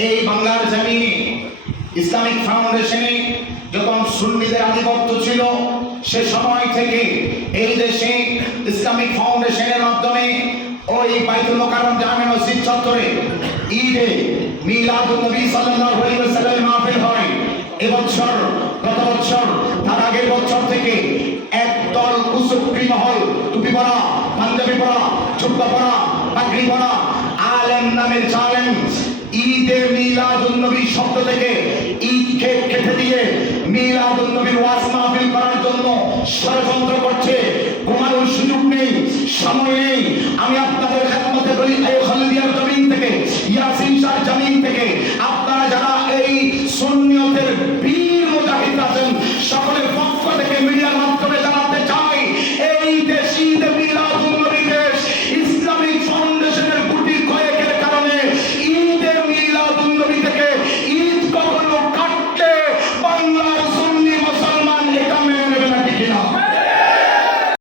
এই বাংলার জমিনে ইসলামিক ফাউন্ডেশনে যখন সুন্নিদের আধিপত্য ছিল, সে সময় থেকে এই দেশে ইসলামিক ফাউন্ডেশনের মাধ্যমে ওই বাইতুল মোকাররম জামে মসজিদ চত্বরে ঈদে মিলাদুন নবী সাল্লাল্লাহু আলাইহি ওয়াসাল্লামের মাহফিল হয়। এবছর, গত বছর, তার আগের বছর থেকে একদল কুসুকরি মহল, টুপি পরা, পাঞ্জাবি পরা, জুব্বা পরা, পাগড়ি পরা আলেম নামের জালেম ঈদে মিলাদুন নবী শব্দ থেকে ঈদ কেটে দিয়ে মিলাদুন নবীর ওয়াজ মাহফিল করার জন্য ষড়যন্ত্র করছে। ঘুমানোর সুযোগ নেই, সময় নেই। আমি আপনাদের